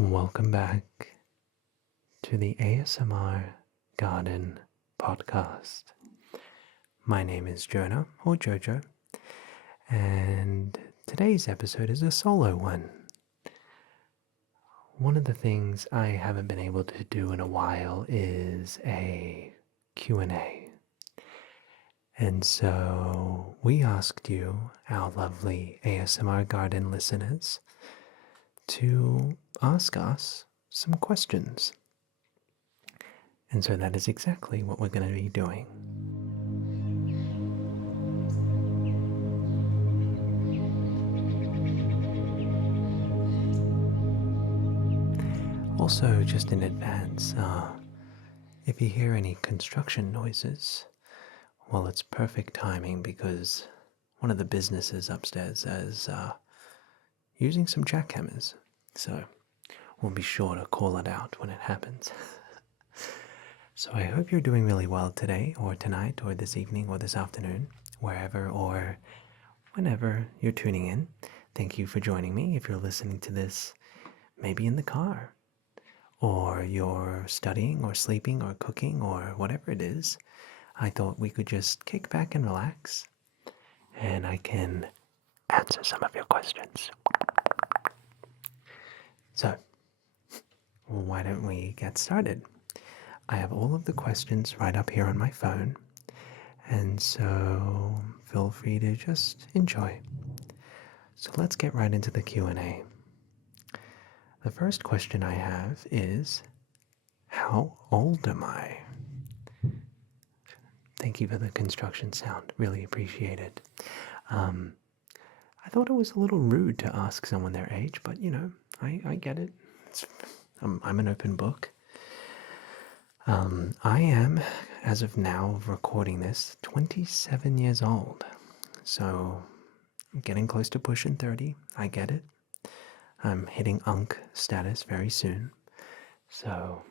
Welcome back to the ASMR Garden podcast. My name is Jonah, or Jojo, and today's episode is a solo one. One of the things I haven't been able to do in a while is a Q&A. And so we asked you, our lovely ASMR Garden listeners, to ask us some questions. And so that is exactly what we're going to be doing. Also, just in advance, if you hear any construction noises, well, it's perfect timing because one of the businesses upstairs is using some jackhammers. So we'll be sure to call it out when it happens. So I hope you're doing really well today, or tonight, or this evening, or this afternoon, wherever or whenever you're tuning in. Thank you for joining me. If you're listening to this, maybe in the car, or you're studying, or sleeping, or cooking, or whatever it is, I thought we could just kick back and relax, and I can answer some of your questions. So, why don't we get started? I have all of the questions right up here on my phone, and so feel free to just enjoy. So let's get right into the Q&A. The first question I have is, how old am I? Thank you for the construction sound. Really appreciate it. I thought it was a little rude to ask someone their age, but I get it. I'm an open book. I am, as of now of recording this, 27 years old. So I'm getting close to pushing 30. I get it. I'm hitting UNC status very soon. So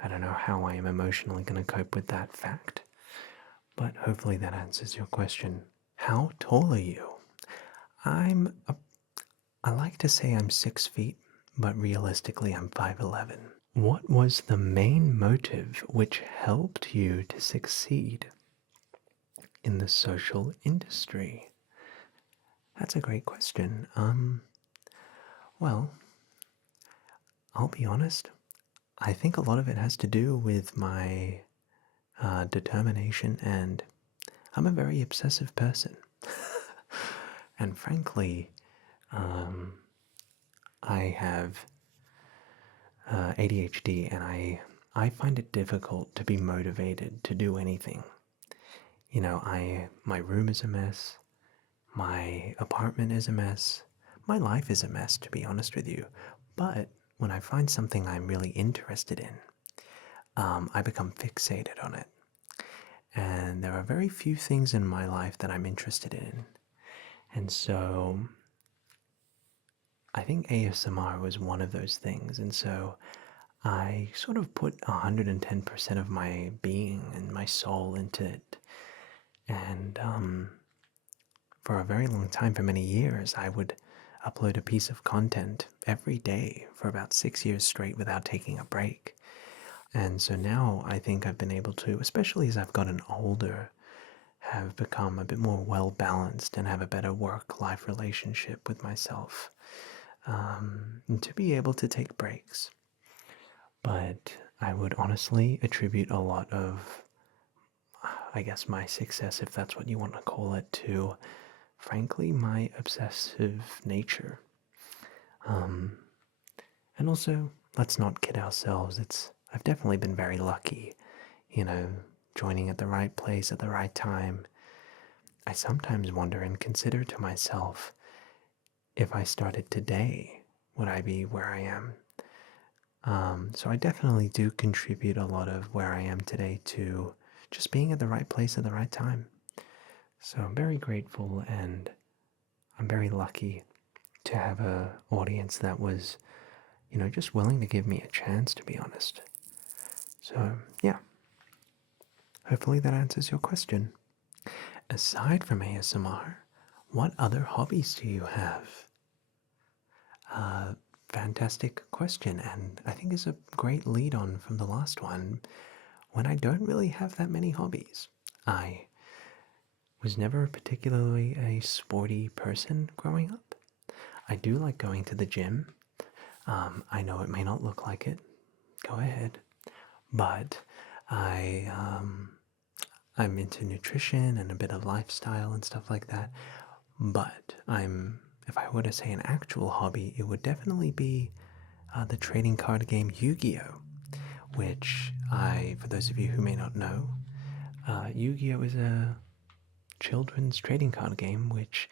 I don't know how I am emotionally going to cope with that fact. But hopefully that answers your question. How tall are you? I like to say I'm 6 feet, but realistically I'm 5'11". What was the main motive which helped you to succeed in the social industry? That's a great question. Well, I'll be honest. I think a lot of it has to do with my determination, and I'm a very obsessive person. And frankly, I have ADHD, and I find it difficult to be motivated to do anything. My room is a mess, my apartment is a mess, my life is a mess, to be honest with you. But when I find something I'm really interested in, I become fixated on it. And there are very few things in my life that I'm interested in. And so I think ASMR was one of those things, and so I sort of put 110% of my being and my soul into it. And for a very long time, for many years, I would upload a piece of content every day for about 6 years straight without taking a break. And so now I think I've been able to, especially as I've gotten older, have become a bit more well-balanced and have a better work-life relationship with myself. And to be able to take breaks. But I would honestly attribute a lot of, I guess, my success, if that's what you want to call it, to, frankly, my obsessive nature. And also, let's not kid ourselves. I've definitely been very lucky, joining at the right place at the right time. I sometimes wonder and consider to myself, if I started today, would I be where I am? So I definitely do contribute a lot of where I am today to just being at the right place at the right time. So I'm very grateful, and I'm very lucky to have an audience that was, just willing to give me a chance, to be honest. So, yeah. Hopefully that answers your question. Aside from ASMR, what other hobbies do you have? fantastic question, and I think is a great lead on from the last one. When I don't really have that many hobbies, I was never particularly a sporty person growing up. I do like going to the gym. I know it may not look like it. Go ahead. But I I'm into nutrition and a bit of lifestyle and stuff like that. But if I were to say an actual hobby, it would definitely be the trading card game Yu-Gi-Oh, which for those of you who may not know, Yu-Gi-Oh is a children's trading card game which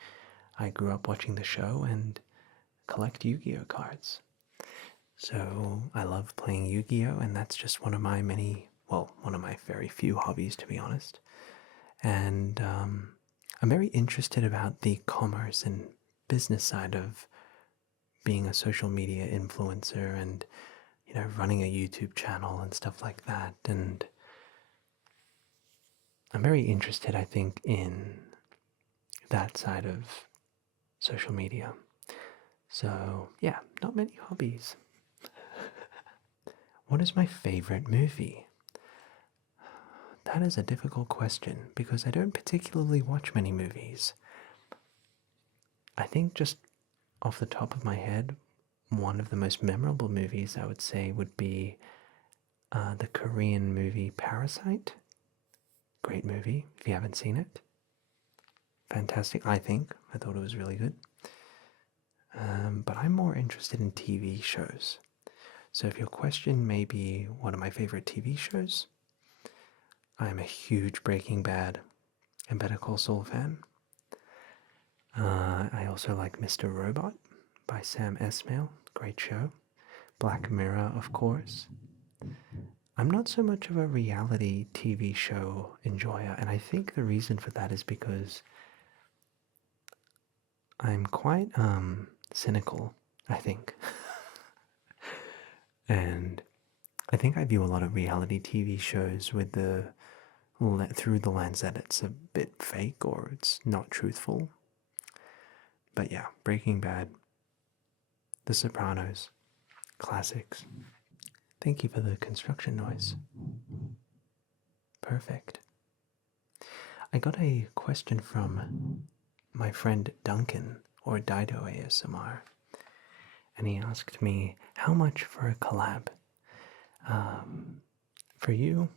I grew up watching the show and collect Yu-Gi-Oh cards. So I love playing Yu-Gi-Oh, and that's just one of my one of my very few hobbies, to be honest. And I'm very interested about the commerce and business side of being a social media influencer and, running a YouTube channel and stuff like that. And I'm very interested, I think, in that side of social media. So, yeah, not many hobbies. What is my favorite movie? That is a difficult question because I don't particularly watch many movies. I think just off the top of my head, one of the most memorable movies I would say would be the Korean movie Parasite. Great movie if you haven't seen it. Fantastic, I think. I thought it was really good. But I'm more interested in TV shows. So if your question may be what are my favorite TV shows, I'm a huge Breaking Bad and Better Call Saul fan. I also like Mr. Robot by Sam Esmail, great show. Black Mirror, of course. I'm not so much of a reality TV show enjoyer, and I think the reason for that is because I'm quite cynical, I think. And I think I view a lot of reality TV shows with through the lens that it's a bit fake or it's not truthful. But yeah, Breaking Bad, The Sopranos, classics. Thank you for the construction noise. Perfect. I got a question from my friend Duncan, or Dido ASMR, and he asked me, how much for a collab? For you,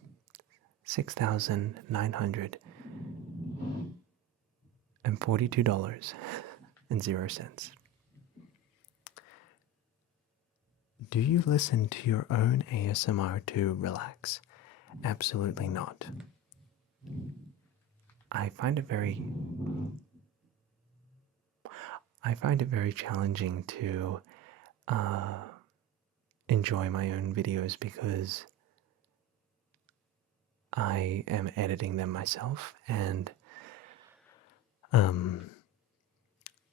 $6,942.00. Do you listen to your own ASMR to relax? Absolutely not. I find it very challenging to enjoy my own videos because I am editing them myself, and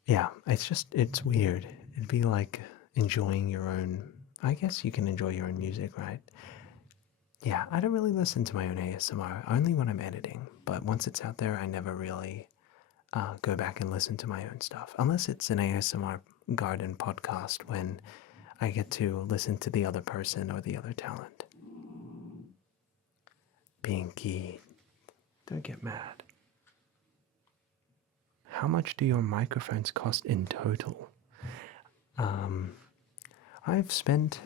yeah, it's weird. It'd be like enjoying your own. I guess you can enjoy your own music, right? Yeah, I don't really listen to my own ASMR, only when I'm editing, but once it's out there, I never really go back and listen to my own stuff, unless it's an ASMR garden podcast when I get to listen to the other person or the other talent. Binky, don't get mad. How much do your microphones cost in total? I've spent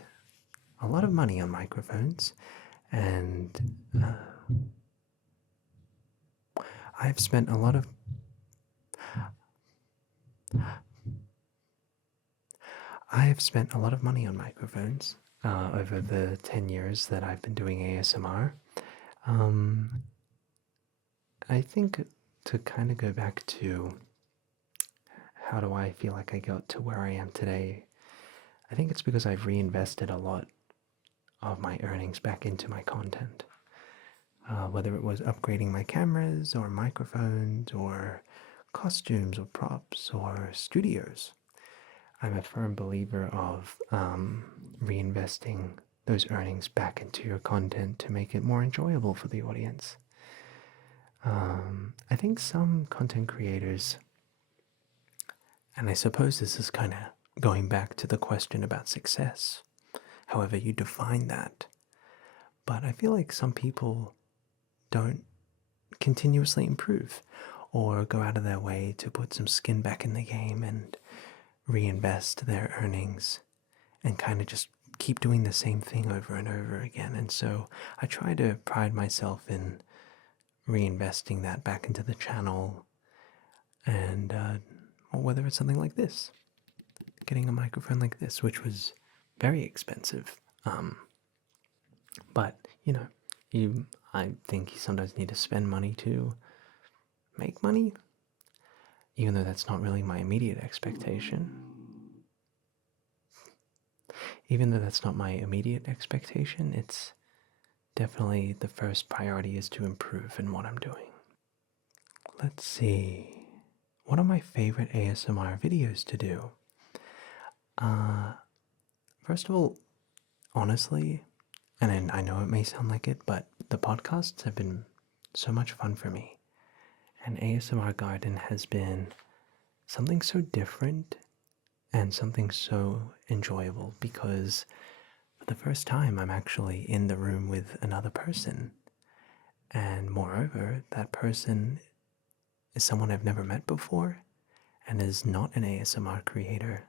a lot of money on microphones, and I've spent a lot of money on microphones over the 10 years that I've been doing ASMR. I think to kind of go back to how do I feel like I got to where I am today, I think it's because I've reinvested a lot of my earnings back into my content. Whether it was upgrading my cameras or microphones or costumes or props or studios. I'm a firm believer of reinvesting those earnings back into your content to make it more enjoyable for the audience. I think some content creators, and I suppose this is kind of going back to the question about success, however you define that. But I feel like some people don't continuously improve or go out of their way to put some skin back in the game and reinvest their earnings and kind of just keep doing the same thing over and over again. And so I try to pride myself in reinvesting that back into the channel, and or whether it's something like this, getting a microphone like this, which was very expensive. But I think you sometimes need to spend money to make money, even though that's not really my immediate expectation. Even though that's not my immediate expectation, it's definitely the first priority is to improve in what I'm doing. Let's see. What are my favorite ASMR videos to do? First of all, honestly, and I know it may sound like it, but the podcasts have been so much fun for me. And ASMR Garden has been something so different and something so enjoyable because for the first time I'm actually in the room with another person. And moreover, that person is someone I've never met before and is not an ASMR creator.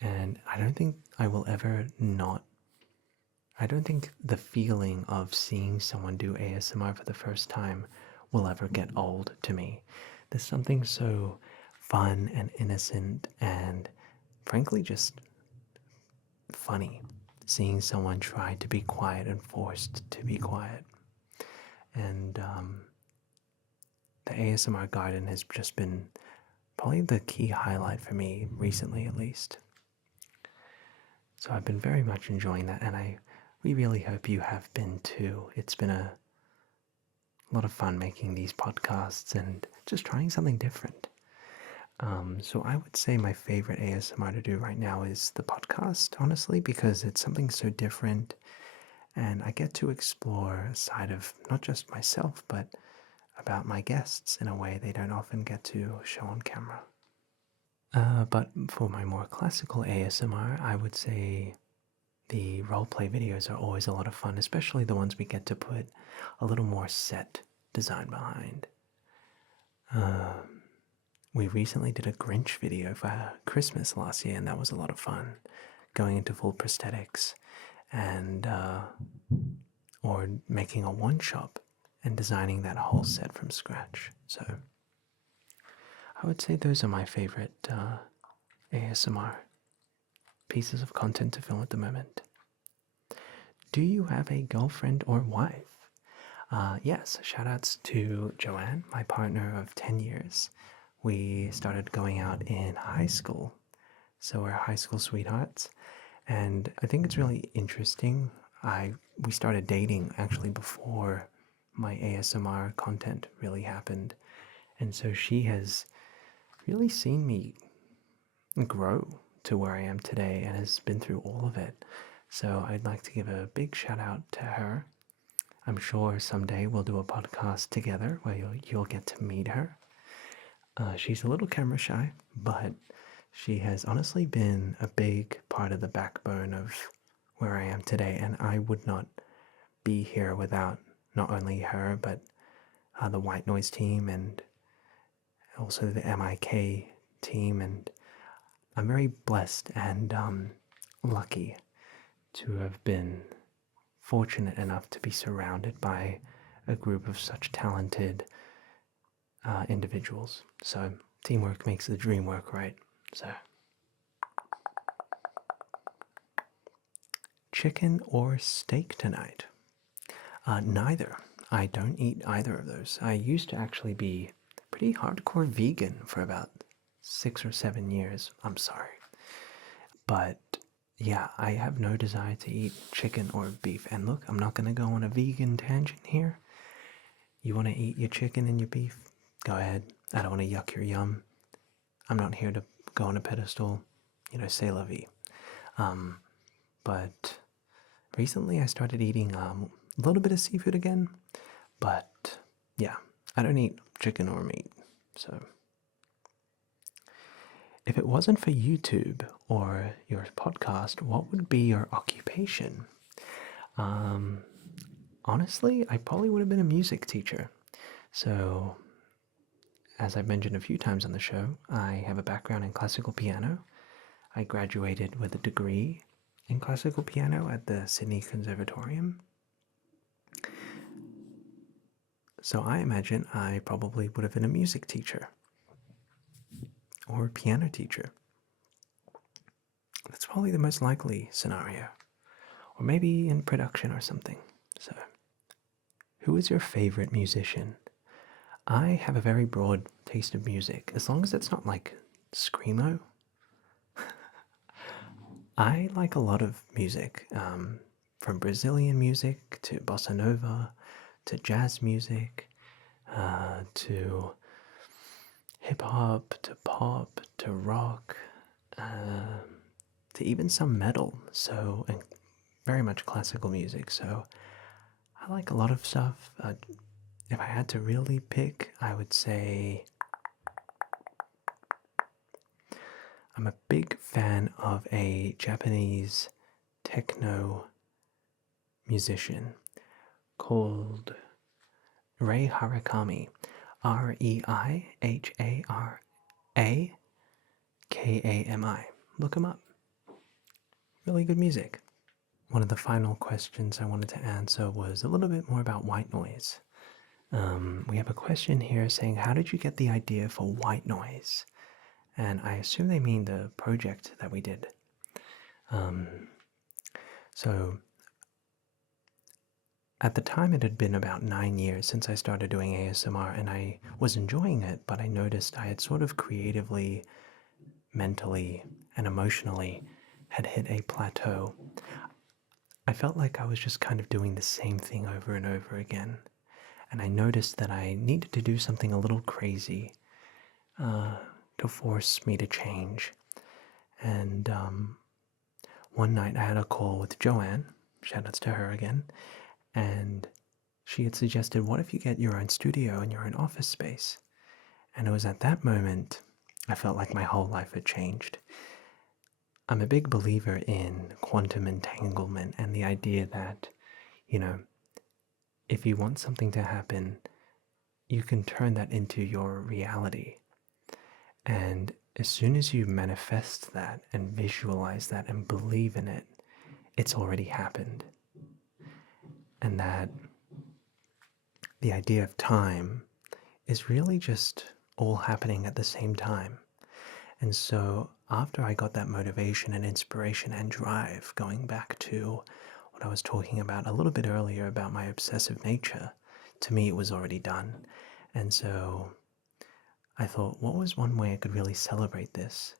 And I don't think the feeling of seeing someone do ASMR for the first time will ever get old to me. There's something so fun and innocent and frankly just funny seeing someone try to be quiet and forced to be quiet. And the ASMR Garden has just been probably the key highlight for me recently, at least. So I've been very much enjoying that, and we really hope you have been too. It's been a lot of fun making these podcasts and just trying something different. So I would say my favorite ASMR to do right now is the podcast, honestly, because it's something so different, and I get to explore a side of not just myself, but about my guests in a way they don't often get to show on camera. But for my more classical ASMR, I would say the roleplay videos are always a lot of fun, especially the ones we get to put a little more set design behind. We recently did a Grinch video for Christmas last year, and that was a lot of fun, going into full prosthetics and or making a one-shot and designing that whole set from scratch. So I would say those are my favorite ASMR pieces of content to film at the moment. Do you have a girlfriend or wife? Yes, shoutouts to Joanne, my partner of 10 years. We started going out in high school, so we're high school sweethearts, and I think it's really interesting. We started dating actually before my ASMR content really happened, and so she has really seen me grow to where I am today and has been through all of it. So I'd like to give a big shout out to her. I'm sure someday we'll do a podcast together where you'll get to meet her. She's a little camera shy, but she has honestly been a big part of the backbone of where I am today, and I would not be here without not only her, but the Whitenoise team and also the MIK team, and I'm very blessed and lucky to have been fortunate enough to be surrounded by a group of such talented individuals. So teamwork makes the dream work, right? So chicken or steak tonight? Neither. I don't eat either of those. I used to actually be pretty hardcore vegan for about 6 or 7 years. I'm sorry. But yeah, I have no desire to eat chicken or beef. And look, I'm not going to go on a vegan tangent here. You want to eat your chicken and your beef? Go ahead. I don't want to yuck your yum. I'm not here to go on a pedestal. C'est la vie. But recently I started eating a little bit of seafood again. But yeah, I don't eat chicken or meat. So If it wasn't for YouTube or your podcast, what would be your occupation? Um, Honestly, I probably would have been a music teacher. So, as I've mentioned a few times on the show, I have a background in classical piano. I graduated with a degree in classical piano at the Sydney Conservatorium. So I imagine I probably would have been a music teacher or a piano teacher. That's probably the most likely scenario. Or maybe in production or something. So, who is your favorite musician? I have a very broad taste of music, as long as it's not like screamo. I like a lot of music, from Brazilian music to bossa nova to jazz music to hip hop to pop to rock uh, to even some metal. So, and very much classical music. So, I like a lot of stuff. If I had to really pick, I would say I'm a big fan of a Japanese techno musician called Rei Harakami. Reiharakami. Look him up. Really good music. One of the final questions I wanted to answer was a little bit more about Whitenoise. We have a question here saying, how did you get the idea for Whitenoise? And I assume they mean the project that we did. So at the time, it had been about 9 years since I started doing ASMR, and I was enjoying it, but I noticed I had sort of creatively, mentally, and emotionally had hit a plateau. I felt like I was just kind of doing the same thing over and over again, and I noticed that I needed to do something a little crazy to force me to change. And one night I had a call with Joanne, shoutouts to her again, and she had suggested, what if you get your own studio and your own office space? And it was at that moment I felt like my whole life had changed. I'm a big believer in quantum entanglement and the idea that, if you want something to happen, you can turn that into your reality. And as soon as you manifest that and visualize that and believe in it, it's already happened. And that the idea of time is really just all happening at the same time. And so after I got that motivation and inspiration and drive, going back to what I was talking about a little bit earlier about my obsessive nature, to me it was already done. And so I thought, what was one way I could really celebrate this?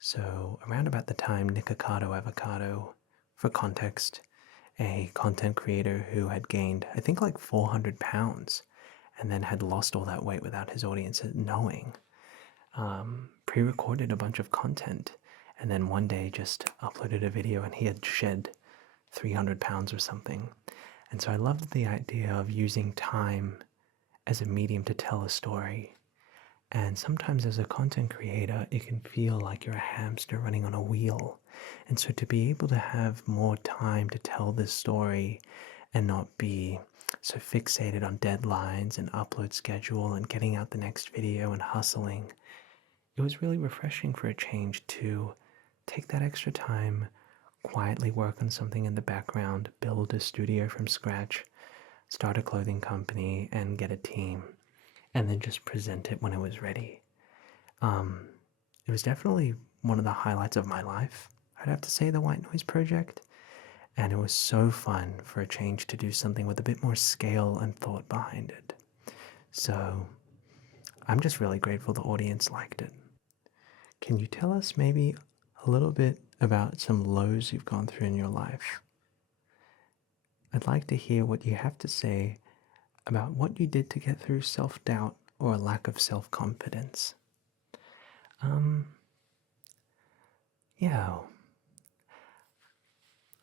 So around about the time Nikocado Avocado, for context, a content creator who had gained, I think, like 400 pounds and then had lost all that weight without his audience knowing, pre-recorded a bunch of content and then one day just uploaded a video and he had shed 300 pounds or something. And so I loved the idea of using time as a medium to tell a story. And sometimes as a content creator, it can feel like you're a hamster running on a wheel. And so to be able to have more time to tell this story and not be so fixated on deadlines and upload schedule and getting out the next video and hustling, it was really refreshing for a change to take that extra time, quietly work on something in the background, build a studio from scratch, start a clothing company, and get a team, and then just present it when it was ready. It was definitely one of the highlights of my life, I'd have to say, the Whitenoise project. And it was so fun for a change to do something with a bit more scale and thought behind it. So I'm just really grateful the audience liked it. Can you tell us maybe a little bit about some lows you've gone through in your life? I'd like to hear what you have to say about what you did to get through self-doubt or a lack of self-confidence. Yeah,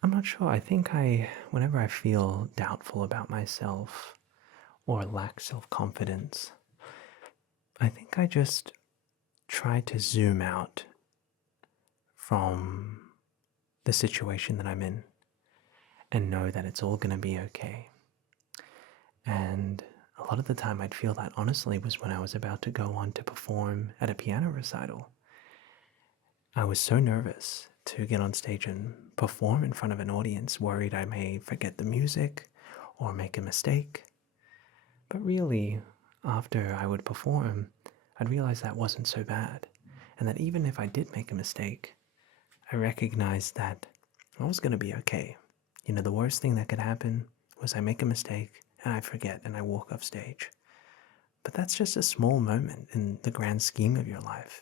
I'm not sure. I think whenever I feel doubtful about myself or lack self-confidence, I think I just try to zoom out from the situation that I'm in and know that it's all going to be okay. And a lot of the time I'd feel that honestly was when I was about to go on to perform at a piano recital. I was so nervous to get on stage and perform in front of an audience, worried I may forget the music or make a mistake. But really, after I would perform, I'd realize that wasn't so bad, and that even if I did make a mistake, I recognized that I was going to be okay. You know, the worst thing that could happen was I make a mistake and I forget and I walk off stage. But that's just a small moment in the grand scheme of your life.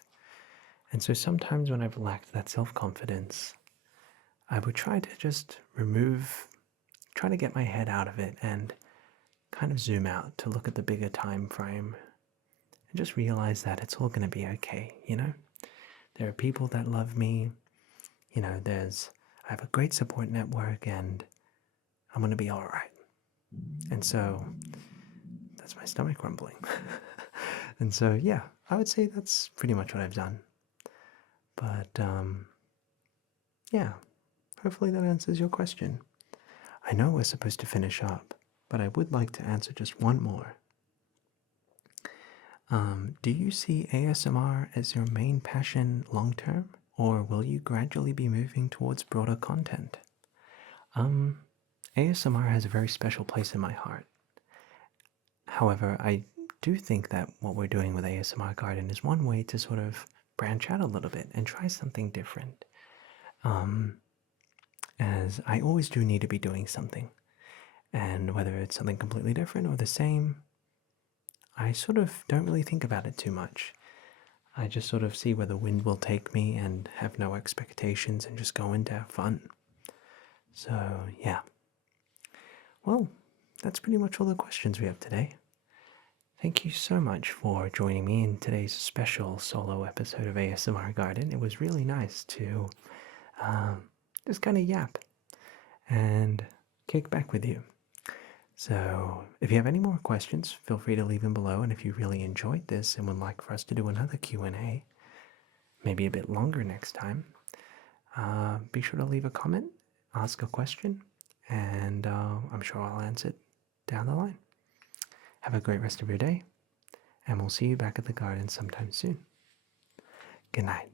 And so sometimes when I've lacked that self-confidence, I would try to just try to get my head out of it and kind of zoom out to look at the bigger time frame and just realize that it's all going to be okay, you know? There are people that love me, you know, I have a great support network and I'm going to be all right. And so that's my stomach grumbling. And so, yeah, I would say that's pretty much what I've done. But, yeah, hopefully that answers your question. I know we're supposed to finish up, but I would like to answer just one more. Do you see ASMR as your main passion long term, or will you gradually be moving towards broader content? ASMR has a very special place in my heart. However, I do think that what we're doing with ASMR Garden is one way to sort of branch out a little bit and try something different. As I always do need to be doing something, and whether it's something completely different or the same, I sort of don't really think about it too much. I just sort of see where the wind will take me and have no expectations and just go in to have fun. So, yeah. Well, that's pretty much all the questions we have today. Thank you so much for joining me in today's special solo episode of ASMR Garden. It was really nice to just kind of yap and kick back with you. So if you have any more questions, feel free to leave them below. And if you really enjoyed this and would like for us to do another Q&A, maybe a bit longer next time, be sure to leave a comment, ask a question, and I'm sure I'll answer it down the line. Have a great rest of your day, and we'll see you back at the garden sometime soon. Good night.